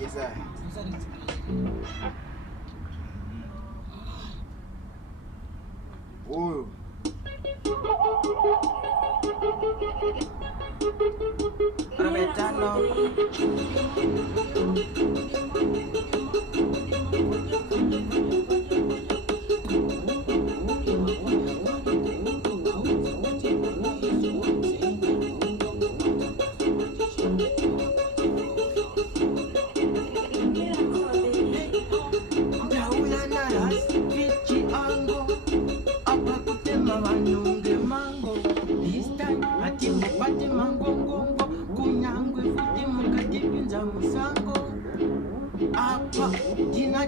Yes, sir. Oh.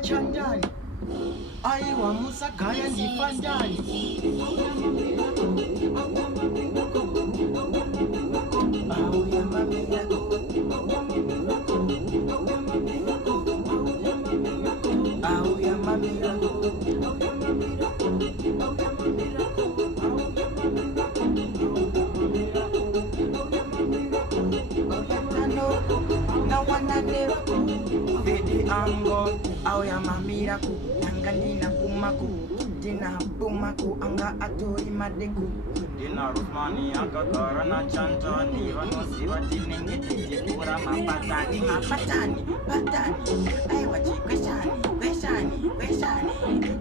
Chantan, aiwa musagaya ndifandani. Auya mami yako, auya mami yako, na wananero vidi ango auya mamiraku nangandina kumaku dina bumaku anga atori madeku dina Routsman akakara na Chantan vanosiva tinenge tichikura mapatani aiwa chikweshani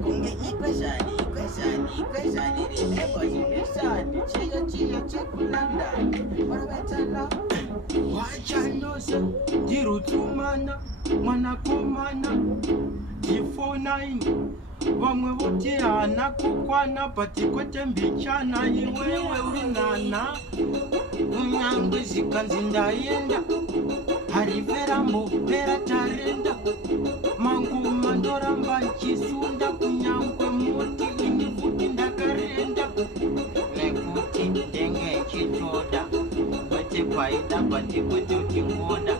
kunge ikweshani rimeboshingeshani chiyo chekulandani waravetala wachandosa ndirutumana mwanakomana tifonaini vamwe voti hana kukwana patikwete mbichana iwewe urinana unyangwe zikanzi ndaenda hariferambo pera tarenda mangoma ndoramba nchisunda kunyangwe moti ini futi ndakarenda nekuti ndenge chitoda kwete kwaida patikwete utingoda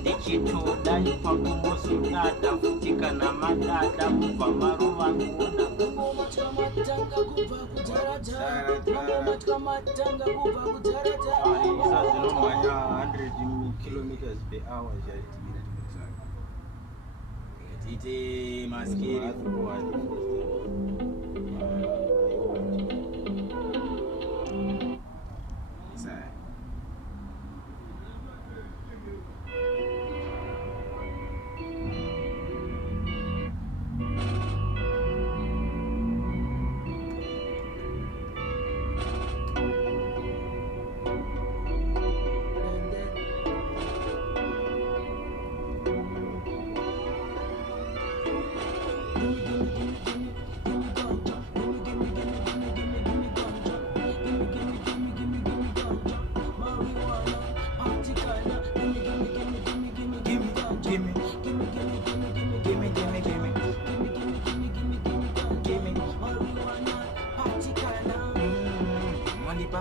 ndichitoda ipakumosodada futi kana madada kubva maruva ngoda zinomhanya 100 kilometers per hour Tite maskiri.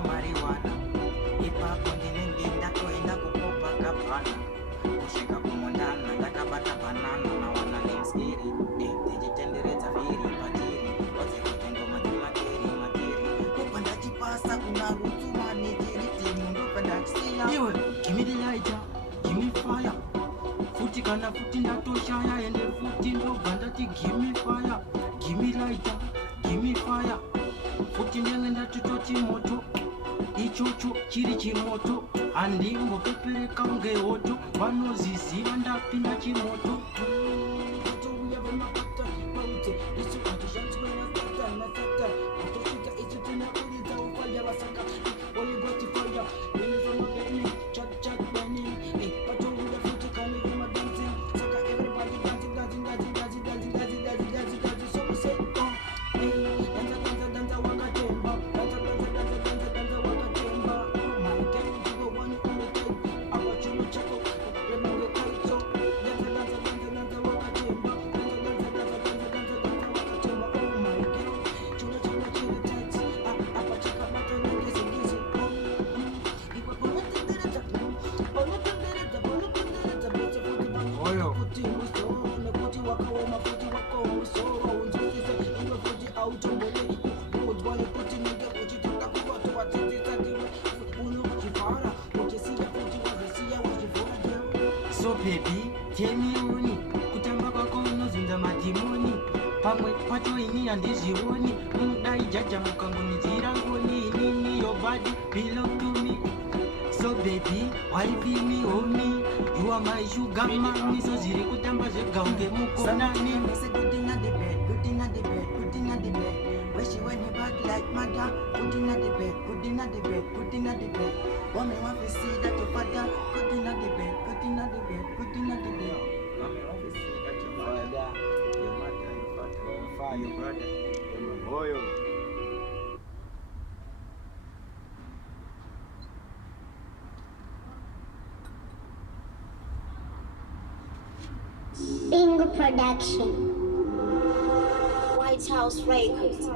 marijuana ipapo ndinengenda koenda kukopa kapana kusvika kumundana ndakabata banana nawana nemskiri tichitenderedza vhiri patiri odzekutengoma timateri ndobva ndachipasa kuna Routsman tiri timu ndobva ndachisiya iwe gimirilaita gimifaya futi kana futi ndatoshaya ende futi ndobva ndati gimifaya gimiraita gimifaya futi ndenge ndatitoti moto ichocho chiri chimoto handimbopepereka ngehoto vanoziziva ndapinda chimoto baby tell me uni kutamba kwako unozunda madhimoni pamwe pato ini handizvioni unodai jaja mukangonidzira ngoni inini your body belong to me. So baby, wife me, homie, you are my sugar mommy. So ziri kutamba zvega unge mukonani. Say good in the bed, good in the bed, good in the bed. Where she when you bad like madam, good in the bed, good in the bed, good in the bed. Woman want to see that your father, good in the bed, good in the bed, good in the bed. Woman want to see that your father, your mother, your father, your father, your brother, your boy. Bingo Production. White House Records.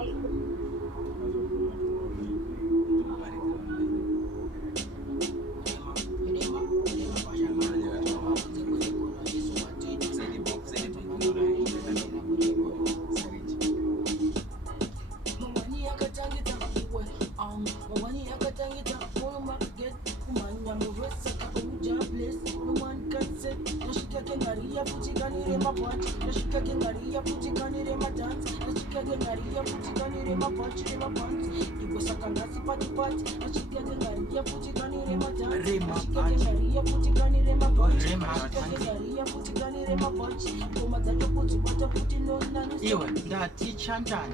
Iwe ndati Chantan,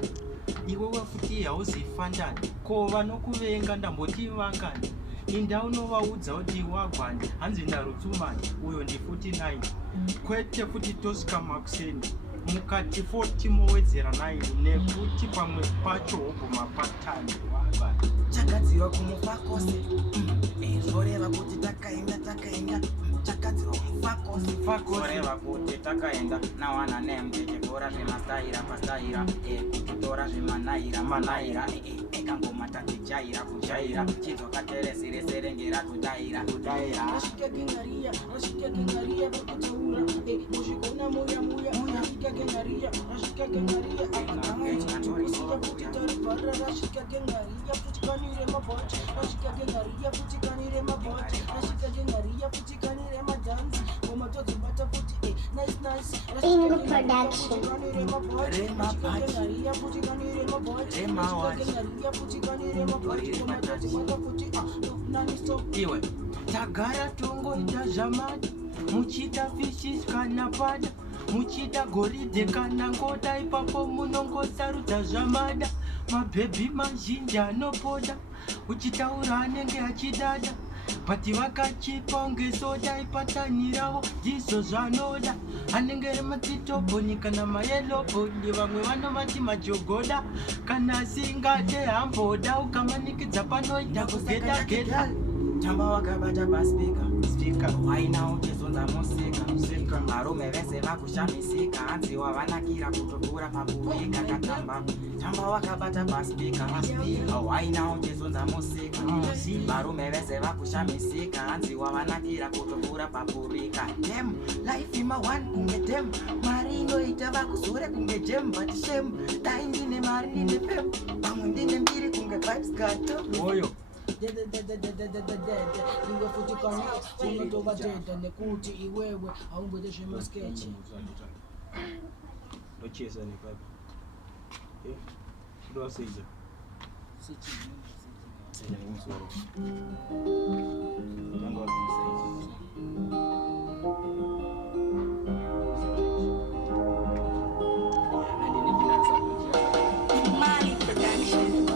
iwewe futi hauzifandani ko vanokuvenga ndamboti vangani inda unovaudza kuti wagwani hanzi naRoutsman uyo ndi 49 kwete kuti tosvika makuseni mukati 40 mowedzera 9 nekuti pamwe pacho hoguma patani wagwani chakadzirwa kumufa kose zoreva kuti takaenda chakadzirwa kumufa kose zoreva kuti takaenda nawana nemtechekora zvemastaira pastaira kututora zvemanaira ekangoma tatijaira kujaira chidzokateresereserengera kudaira rasvika gengaria vakutaura muzvigona muya rasvika gengaria apagaanzikusiya kuti taribharira rasvika gengaria futikanire mabhachi rasvika gengaria futikanire mabhachi rasvika gengaria futikanire madhanzi omatodzibata futi nice Bingo Production. Iwe tagara tongoita zvamada muchida fishes kana pada muchida goridhe kana ngoda ipapo munongosarudza zvamada mabhebhi mazhinji anopoda uchitaura anenge achidada bati vakachipa unge soda ipatani ravo ndizvo zvanoda anenge rematsitobhoni kana mayelobhoni vamwe vanovati majogoda kana singade hamboda ukamanikidza panoita kugedageda tamba wakabata paspika waina uchizonza musika varume vese vakushamisika hanziwa vanakira kutokura paburika katamba tamba wakabata paspika waina uchizonza musika varume vese vakushamisika hanziwa vanakira kutokura paburika dem life ima one kunge dem mari inoita vakuzore kunge jem but shame dai ndine mari ndine fem pamwe ndine mbiri kunge vibes gato oyo iwe futhi kana unotovateta nekuti iwewe awumbete zvemasketch nocheza nepapa kudawaseiza seja nemusoro tanga wabisaizi Mwari Production.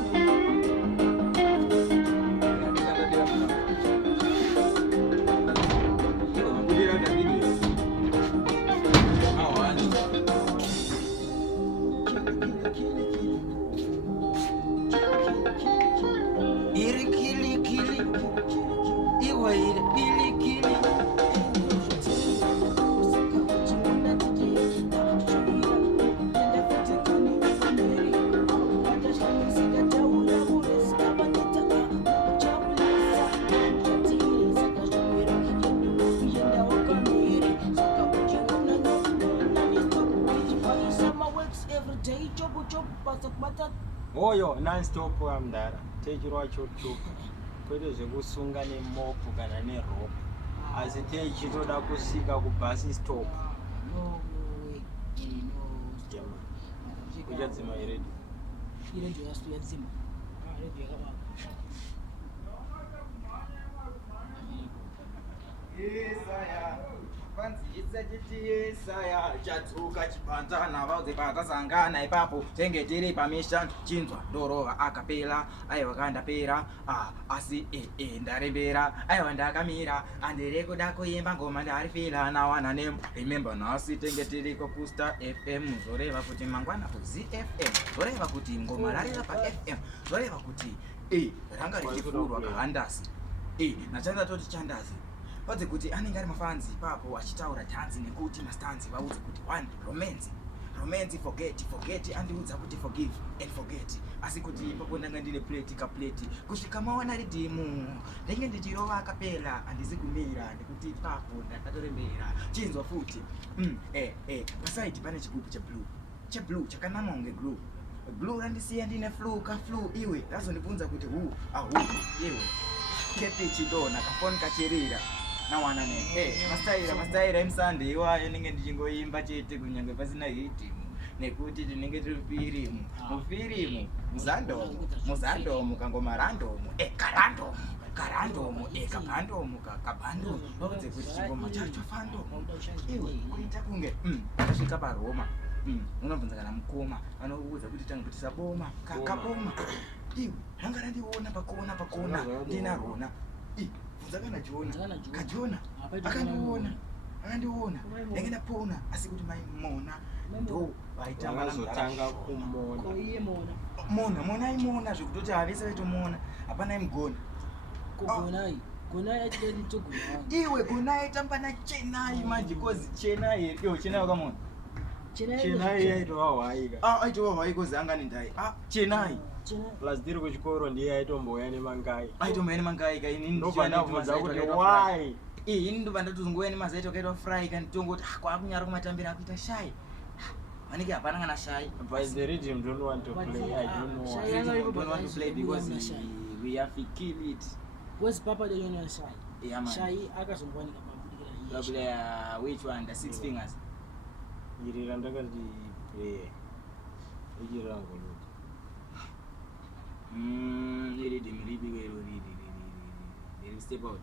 oyo non-stop wamdara techirwa chotsvuka kwete zvekusunga nemopu kana neropu azite ichitoda kusvika kubus stop. No way. No. Uchadzima iredio. Iredio yastu yadzima. Radio yakaba. Yesaya, panzisa chiti Yesaya, chatsuka chipanzana vaudze patasangana ipapo tenge tiri pamishando chinzwa ndorova akapela aiwa kandapera asi ndarembera aiwa ndakamira andiri kuda kuimba ngoma ndarifila nawana nemu remember nhasi tenge tiriko Pusta FM zoreva kuti mangwana kuZFM zoreva kuti ngoma rarira paFM zoreva kuti ranga richifurwa kahandasi nachanza toti chandazi vadze kuti anenge ari mafanzi ipapo achitaura tanzi nekuti mastanzi vaudze kuti one romance forget andiudza kuti forgive and forget asi kuti ipapo ndanga ndine plate kaplate kusvika mawana ridhimu ndenge ndichirova akapela handisi kumira nekuti ipapo ndakatorembera chinzwa futi pasaiti pane chigubu cheblue chakanama unge glue randisiya ndine flu iwe razondibvunza kuti iwe kepichidona kafoni kacherera nawana mastaira emusande iwayo ndenge ndichingoimba chete kunyange pasina hiti nekuti tinenge tiri mufirimu muzandomu kangoma randomu karandomu kabhandomu vaudze kuti chingoma chacho fandomu iwe kuita kunge akasvika paroma unobvunza kana mukoma anoudza kuti tange kuti saboma kaboma iwe ranga randiona pakona ndina rona bvunza kana kajona akandiona ndenge ndapona asi kuti maimona ndo vaitangazotanga kumona imona zvekutoti havese vaitomona hapana imugona iwe gonai tambana chenai manje kozi chenai chenai wakamona chenai aitova hwai kozi anga nendai chenai plus tiri kuchikoro ndiye aitomboya nemangai ndobvandabvunza kuti why ini ndobva ndatozongoya nemazaiti akaitwa fry kanditongoti kwakunyara kumatambira akuita shai vanenge hapana kana shai by the rhythm don't want to play I don't want to play because we have to kill it where's papa the union shai shai akazongwanika babula which one the six fingers iri randakati play ichirango iri dimiribi wero iri step out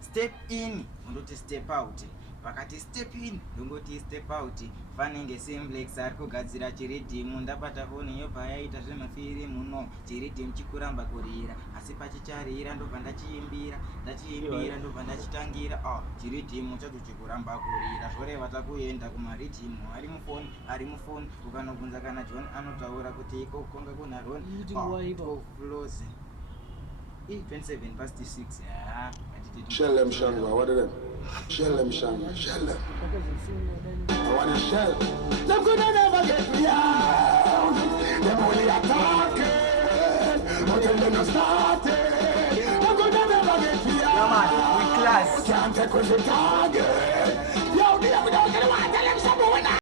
step in undoti step out pakati step in ndongoti step out fanenge simplex ari kugadzira chiridhimu ndabata foni yobva yaita zvemafirimu no chiridhimu chikuramba kurira asi pachicharira ndobva ndachiimbira ndobva ndachitangira chiridhimu chacho chikuramba kurira zvoreva takuenda kumaridhimu ari mufoni ukanobvunza kana John anotaura kuti ikokonga kuna Ron flows 27 past 6 Shell them, Shangwa. What are them? Shell them, Shangwa. Shell them. I want to shell. Them could never get me out. Them only attacking. But them not started. Them could never get me out. We class. Can't take with the target.